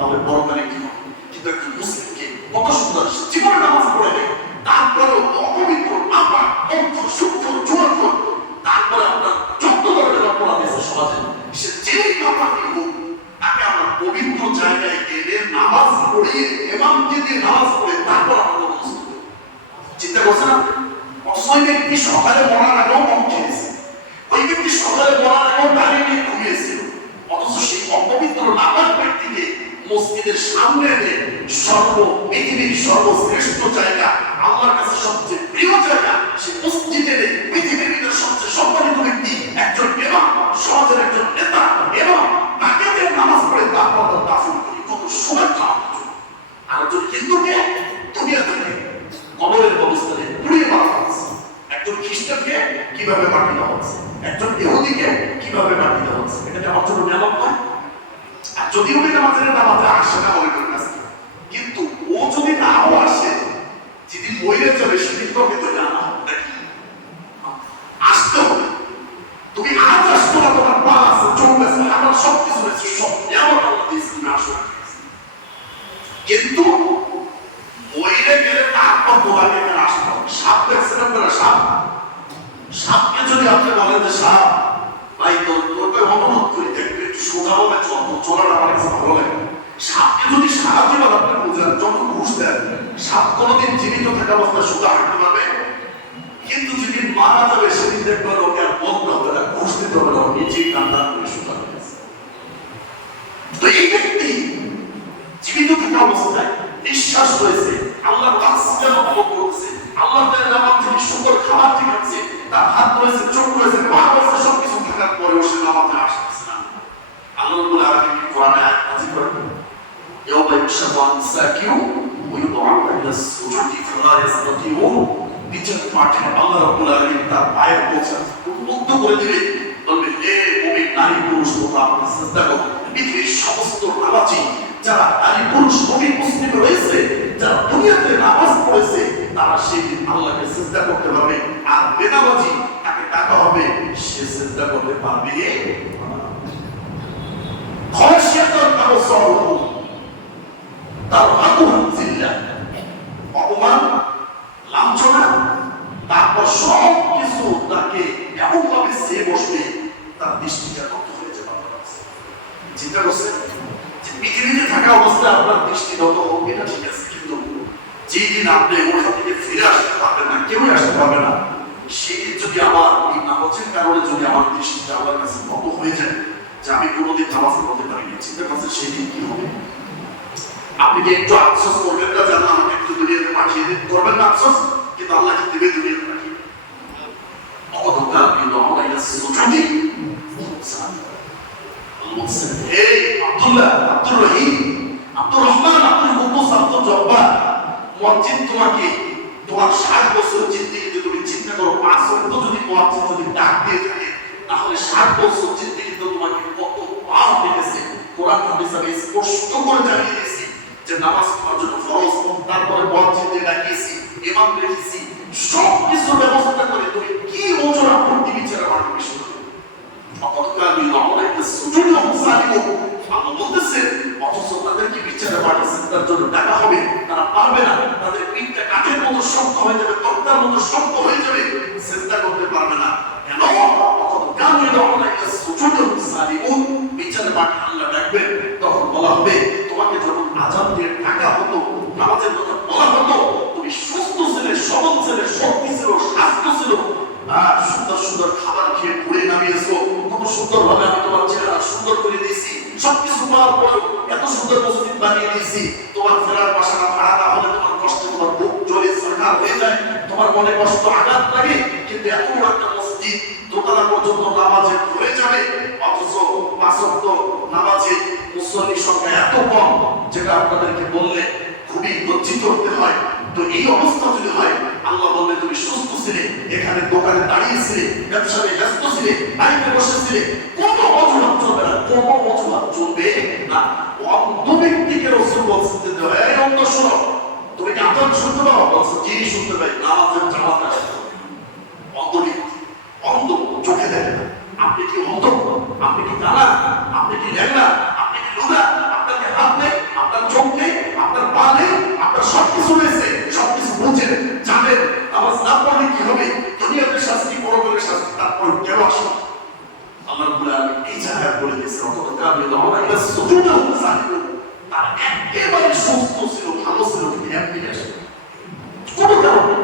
তাহলে পরকালে কি কিন্তু একজন মুসলিমকে কত সুন্দর জীবনে নামাজ পড়ে নেই তারপরে অপবিত্র আপা অন্তর সূক্ষ্ম, চূড়ান্ত, তারপরে আপনার যত ধরনের অপরাধ আছে সমাজে, সে যেই অপরাধী হোক তাকে আমরা পবিত্র জায়গায় এনে নামাজ পড়িয়ে এমামকে দিয়ে নামাজ পড়ে, তারপর আমরা চিন্তা করছেন অথচ ব্যক্তি সকালে মরার আগেও মন খেয়েছে ওই ব্যক্তি সকালে মরার আগেও দাঁড়িয়ে নিয়ে ঘুমিয়েছিল অথচ সেই অপবিত্র নামাজ ব্যক্তিকে মসজিদের সামনে সর্ব পৃথিবীর সর্বশ্রেষ্ঠ জায়গা আমার কাছে সবচেয়ে প্রিয় জায়গা সে মসজিদে এই পৃথিবীর ভিতরে সবচেয়ে সম্মানিত ব্যক্তি একজন এমাম সমাজের একজন নেতা এবং তাকে দিয়ে নামাজ পড়ে তারপর তার দাফন করি কত শুভেচ্ছা আমাদের জন্য। আর একজন হিন্দুকে দুনিয়া থেকে কবরের অবস্থানে পুড়িয়ে মারা হচ্ছে একজন খ্রিস্টানকে কীভাবে মাটি দেওয়া হচ্ছে একজন ইহুদিকে কীভাবে মাটি দেওয়া হচ্ছে এটা কি আমার জন্য নিয়ামক নয় আর যদিও এটা মাঝে নামাজে আসে না করেন আজকে কিন্তু ও যদি নাও আসে যেদিন মহিলা চলে সেদিন তো জানা হবে নাকি? আসতে হবে। তুমি আজ আসতো না তোমার পা আছে, চোখ আছে, আমার সব কিছু রয়েছে সব নিয়ামক আল্লাহ তুমি আসো। কিন্তু মহিলা গেলে তারপর তোমাকে এখানে আসতে হবে। সাপ দেখছেন আপনারা? সাপ? সাপকে যদি আপনি বলেন যে, সাপ, ভাই, তোর তোরকে অনুরোধ সোজাভাবে চল তোর চলার আমার কাছে ভালো লাগে সাপকে যদি সারা জীবন আপনি বুঝেন যত ঘুষ দেন সাপ কোনোদিন জীবিত থাকা অবস্থায় সোজা হাঁটতে পারবে? কিন্তু যেদিন মারা যাবে, সেদিন দেখবেন ওকে আর বলতে হবে না, ঘুষ দিতে হবে না নিজেই কান্না করে সোজা। তো এই ব্যক্তি জীবিত থাকা অবস্থায় নিঃশ্বাস রয়েছে আল্লাহ তাসবিহ অনুভব করছে আল্লাহ তাআলা নামাজ সুন্দর খাবার ঠিক আছে তার হাত রয়েছে চোখ রয়েছে পা রয়েছে সবকিছু থাকার পরেও সে নামাজে আসছে না আল্লাহ রাব্বুল আলামিন কোরআনে আয়াত নাযিল করেন يوم يكشف عن ساق ويدعون الى السجود فلا يستطيعون বিচার মাঠে আল্লাহ রাব্বুল আলামিন তার পায়ের বোঝা উন্মুক্ত করে দিবে বলবে হে মুমিন নারী পুরুষ তোমরা আমার সিজদা করো পৃথিবীর সমস্ত নামাজি যারা নারী পুরুষ মুমিন মুসলিম রয়েছে সব কিছু তাকে এমন সে বসবে, তার দৃষ্টিটা হয়ে যাবে আপনার চিন্তা করছেন যে পৃথিবীতে থাকা অবস্থায় আপনার দৃষ্টি নত হোক, এটা ঠিক আছে, কিন্তু যেই দিন আপনি ওখান থেকে ফিরে আসতে পারবেন না, কেউই আসতে পারবে না সেই দিন যদি আমার এই নামাজের কারণে যদি আমার দৃষ্টিটা আমার কাছে নত হয়ে যায়, যে আমি কোনোদিন নামাজ পড়তে পারিনি, চিন্তা করছেন সেই দিন কি হবে? আপনি কি একটু আফসোস করবেন না জানা আমাকে একটু দুনিয়াতে পাঠিয়ে দিন? করবেন না আফসোস, কিন্তু আল্লাহ কি দেবে দুনিয়াতে পাঠিয়ে অকদা বিল্লাহ ইলা সুজুদি এই আব্দুল্লাহ, আব্দুর রহিম, আব্দুর রহমান, আব্দুল কুদ্দুস আব্দুল জব্বার। মসজিদ তোমাকে তোমার ষাট বছর জিন্দিগিতে তুমি চিন্তা করো, পাঁচ অক্ট যদি মসজিদ যদি ডাক দিয়ে থাকে, তাহলে ষাট বছর জিন্দিগিতে তোমাকে কত পাপ পেতেছে কোরআন হাদিস আমি স্পষ্ট করে জানিয়ে দিয়েছি যে নামাজ পড়ার জন্য ফরজ, তারপরে মসজিদে ডাকিয়েছি, ইমাম রেখেছি সব কিছুর ব্যবস্থা করে তুমি কি ওজন আপন টিভি ছেড়ে আমার বিষয় অপরকাল বিলম্বনাইতে সুযোগ সালিম আল্লাহ বলতেছেন অথচ তাদেরকে বিচারে বাড়ি সিদ্ধার জন্য ডাকা হবে তারা পারবে না। তাদের পিঠটা কাঠের মতো শক্ত হয়ে যাবে, তক্তার মতো শক্ত হয়ে যাবে, চেষ্টা করতে পারবে না। কেন? সুন্দর খাবার খেয়ে ঘুরে কত সুন্দর ভাবে তোমার সুন্দর করে দিয়েছি। সবকিছু পাওয়ার পর এত সুন্দর বানিয়ে দিয়েছি তোমার ফেরার বাসাটা ভাড়া না হলে তোমার কষ্ট তোমার বুক জলে সাকার হয়ে যায় তোমার মনে কষ্ট আঘাত লাগে কিন্তু এত বড় একটা মসজিদ দোতলা পর্যন্ত নামাজে ধরে যাবে অথচ পাঁচক্ত নামাজে মুসল্লির সংখ্যা এত কম যেটা আপনাদেরকে বললে খুবই লজ্জিত হতে হয় তো এই অবস্থা যদি হয়, আল্লাহ বললে তুমি সুস্থ ছিলে, এখানে দোকানে দাঁড়িয়েছিলে ব্যবসায় ব্যস্ত ছিলে বসেছিলে অজুহাত চলবে না অজুহাত চলবে না? অন্ধ ব্যক্তিকে রসুল বলছেন যে এই অন্ধ শোনো, তুমি কি আজান শুনতে পাও? বলছে শুনতে পাই, নামাজের অন্ধ ব্যক্তি, অন্ধ চোখে দেখে না। আপনি কি অন্ধ? আপনি কি জানা আপনি কি ল্যাংড়া? আপনি কি লোদা? আপনার কাবিদুন এটা সুজুদে হুসান তার একেবারে সুস্থ ছিল, ভালো ছিল এমনি কোনো কারণে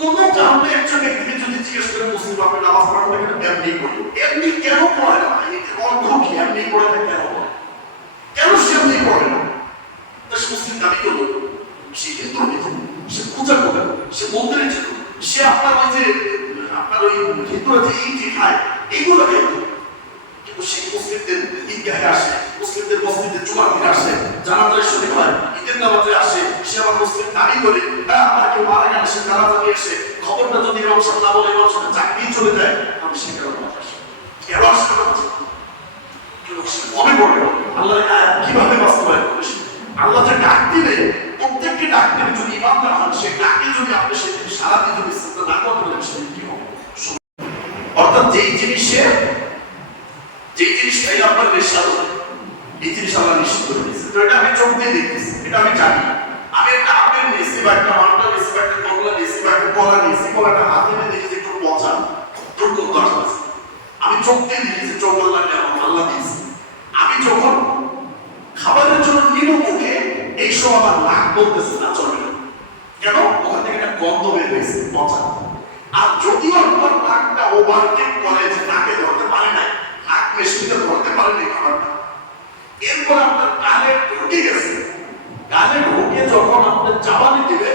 কোনো কারণে একজন ব্যক্তিকে যদি জিজ্ঞেস করে মুসলিম আপনি নামাজ পড়া করে এমনি করি এমনি কেন পড়ে না? অর্থ কি? এমনি পড়ে না কেন কেন সে এমনি পড়ে না? তা মুসলিম দাবি করল। সে হিন্দু সে পূজা করে সে মন্দিরে ছিল সে আপনার ওই যে, আপনার ওই হিন্দুরা যে ইটি খায়, এগুলো খায়। ঈদগাহে আসে। মুসলিমদের মসজিদে জুমার দিনে আসে শরীর হয়, ঈদের নামাজে আসে। সে আবার মুসলিম দাবি করে হ্যাঁ আমার কেউ মারা গেলে সে জানাজা নিয়ে এসে খবরটা যদি ইমাম সাহেব বলে, ইমাম সাহেব চাকরি চলে যায় আমি সে কেন আসি? কিন্তু সে আল্লাহ কীভাবে বাস্তবায়ন করেছে? আল্লাহ যে ডাক দিলে, প্রত্যেককে ডাক দিলে যদি ইমানদার হন, সে ডাকে যদি আপনি সেদিন সারা দিন যদি না করতে পারেন সেদিন কি হবে? অর্থাৎ যেই জিনিসে যেই জিনিসটাই আপনার নেশা হবে এই জিনিস আমরা নিশ্চিত করে দিয়েছি তো এটা আমি চোখ দিয়ে দেখতেছি, এটা আমি জানি। আমি একটা আপেল নিয়েছি, বা একটা মালটা নিয়েছি, বা একটা কমলা নিয়েছি, বা একটা কলা নিয়েছি, কলাটা হাতে নিয়ে দেখেছি একটু মজা দরকার আছে। আমি চোখ দিয়ে দেখেছি চোখ আল্লাহ আল্লাহ দিয়েছি। আমি যখন খাবারের জন্য নিব মুখে, এই সব আমার নাক বলতেছে, না, চলবে না। কেন? ওখান থেকে একটা গন্ধ বের হয়েছে, মজা। আর যদিও আপনার নাকটা ওভারটেক করে যে নাকে ধরতে পারে না মেশিনটা ধরতে পারেনি খাবারটা এরপর আপনার কানে ঢুকে গেছে। কানে ঢুকে যখন আপনার চাবানি দিবে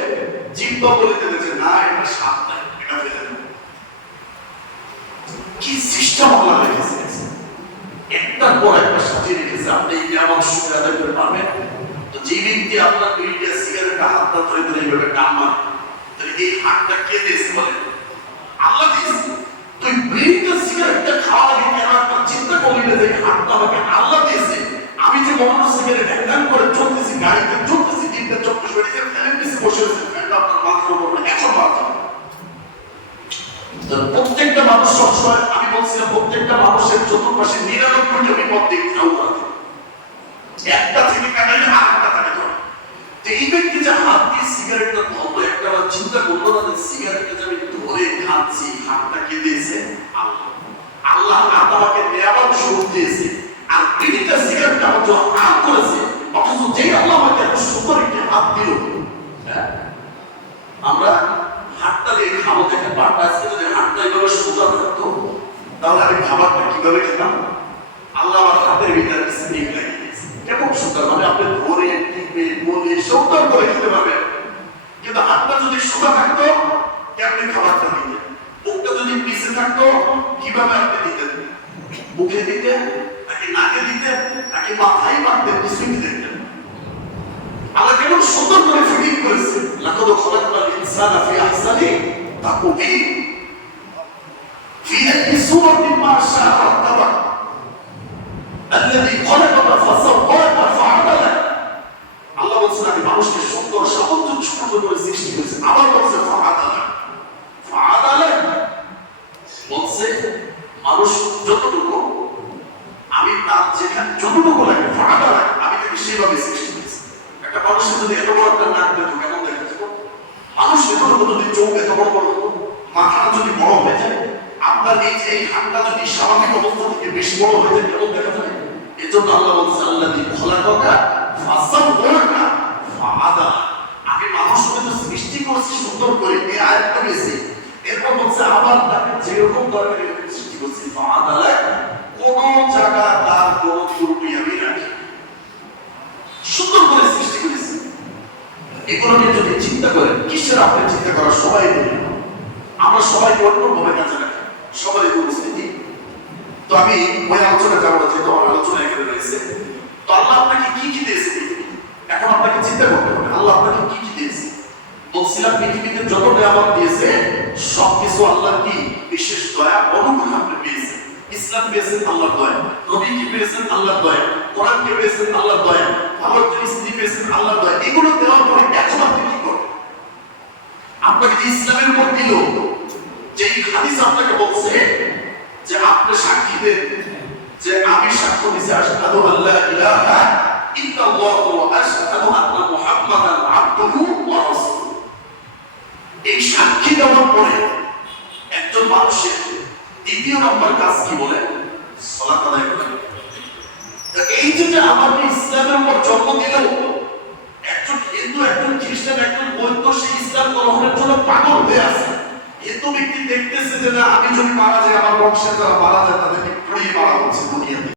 জিব্বা বলে দেবে যে না, এটা স্বাদ নাই এটা ফেলে দেবে কি সিস্টেম আল্লাহ রেখেছে একটার পর একটা সাজিয়ে রেখেছে। আপনি এই নিয়ামত সুবিধা আদায় করে পারবেন। তো যে ব্যক্তি আপনার বিড়িটা সিগারেটটা হাতটা ধরে ধরে এইভাবে টান তাহলে এই হাতটা কে দিয়েছে বলেন? আল্লাহ দিয়েছে। তুই বিড়িটা, সিগারেটটা খাওয়া আগে কেন? চিন্তা যে আমাকে আল্লাহ দিয়েছে। আমি যে মোটর সিগারেট করে চলতেছি, গাড়িতে চলতেছি তিনটা মাথা প্রত্যেকটা মানুষ সবসময়, আমি বলছিলাম, প্রত্যেকটা মানুষের চতুর্পাশে নিরানব্বইটা বিপদ হবে একটা থেকে কাটালে আর একটা তাকে ধরে তো এই ব্যক্তি যে হাত দিয়ে সিগারেটটা ধরলো একটা বার চিন্তা করল না যে সিগারেটটা যে আমি ধরে খাচ্ছি হাতটা কে দিয়েছে আল্লাহ আল্লাহ হাত আমাকে নেওয়ার সুযোগ দিয়েছে আর বিড়িটা সিগারেটটা আমার যখন হাত করেছে অথচ যেই আল্লাহ আমাকে এত সুন্দর একটি হাত দিল হ্যাঁ আমরা হাতটা দিয়ে খাব দেখে বারটা আজকে যদি হাতটা এইভাবে সোজা থাকতো তাহলে আমি খাবারটা কীভাবে খেতাম? আল্লাহ আমার হাতের ভিতরে স্প্রিং লাগিয়ে দিয়েছে। কেমন সুন্দর মানে আপনি ধরে টিপে বলে সুন্দর করে খেতে পারবেন। কিন্তু হাতটা যদি সোজা থাকতো কেমনি খাবারটা দিতেন? মুখটা যদি পিছে থাকতো, কীভাবে আপনি দিতেন? মুখে দিতেন, নাকি নাকে দিতেন, নাকি মাথায় মারতেন কিছুই দিতেন। আল্লাহ কেমন সুন্দর করে ফিটিং করেছে لقد خلقنا الإنسان في أحسن تقويم. في أي صورة ما شاء رتبك الذي خلقنا فسوى যদি চোখ এত বড় হতো, মাথাটা যদি বড় হয়ে যায় আপনার এই এই হাতটা যদি স্বাভাবিক অবস্থা থেকে বেশি বড় হয়ে যায় কেমন দেখা যায়? এই জন্য আল্লাহ বলছে আল্লাহ দিয়ে খোলা কথা ফাসাম ওয়াকা ফাআদা। আমি মানুষ তো সৃষ্টি করছি সুন্দর করে এই আয়াতটা বেশি এরপর বলছে আবার তাকে যেরকম দরকার সৃষ্টি করছি ফাআদালা কোন জায়গা তার কোন ত্রুটি আমি রাখি সুন্দর করে সৃষ্টি করেছি এগুলো নিয়ে যদি চিন্তা করেন কিসের আপনি চিন্তা করার সবাই বলি আমরা সবাই অন্যভাবে কাজে রাখি সবাই উপস্থিতি তো আমি ওই আলোচনা যাব না, যেহেতু আমার আলোচনা এখানে রয়েছে। তো আল্লাহ আপনাকে কি কি দিয়েছে? এখন আপনাকে চিন্তা করতে হবে, আল্লাহ আপনাকে কি কি দিয়েছে? বলছিলাম, পৃথিবীতে যত নিয়ামত দিয়েছে, সবকিছু আল্লাহ কি? বিশেষ দয়া, অনুগ্রহ আপনি পেয়েছেন। ইসলাম পেয়েছেন আল্লাহর দয়া। নবী কি পেয়েছেন? আল্লাহর দয়া। কোরআন কে পেয়েছেন? আল্লাহর দয়া। আমার স্ত্রী পেয়েছেন, আল্লাহর দয়া, এগুলো দেওয়ার পরে এখন আপনি কি করবেন। আপনাকে যে ইসলামের উপর দিল যে হাদিস আপনাকে বলছে, যে আপনি সাক্ষী দেন, যে আমি সাক্ষ্য দিছি আশহাদু আল্লা ইলাহা ইল্লাল্লাহ ওয়া আশহাদু আন্না মুহাম্মাদান আবদুহু ওয়া রাসূলুহু। এই সাক্ষী দেওয়ার পরে একজন মানুষের দ্বিতীয় নম্বর কাজ কি বলে? সালাত আদায় করা। এই যে আমাদের ইসলামের উপর জন্ম দিল একজন হিন্দু, একজন খ্রিস্টান, একজন বৈদ্য সেই ইসলাম গ্রহণের জন্য পাগল হয়ে আছে। হিন্দু ব্যক্তি দেখতেছে যে না, আমি যদি মারা যাই, আমার বংশে যারা মারা যায়, তাদেরকে পুড়িয়ে মারা হচ্ছে দুনিয়াতে।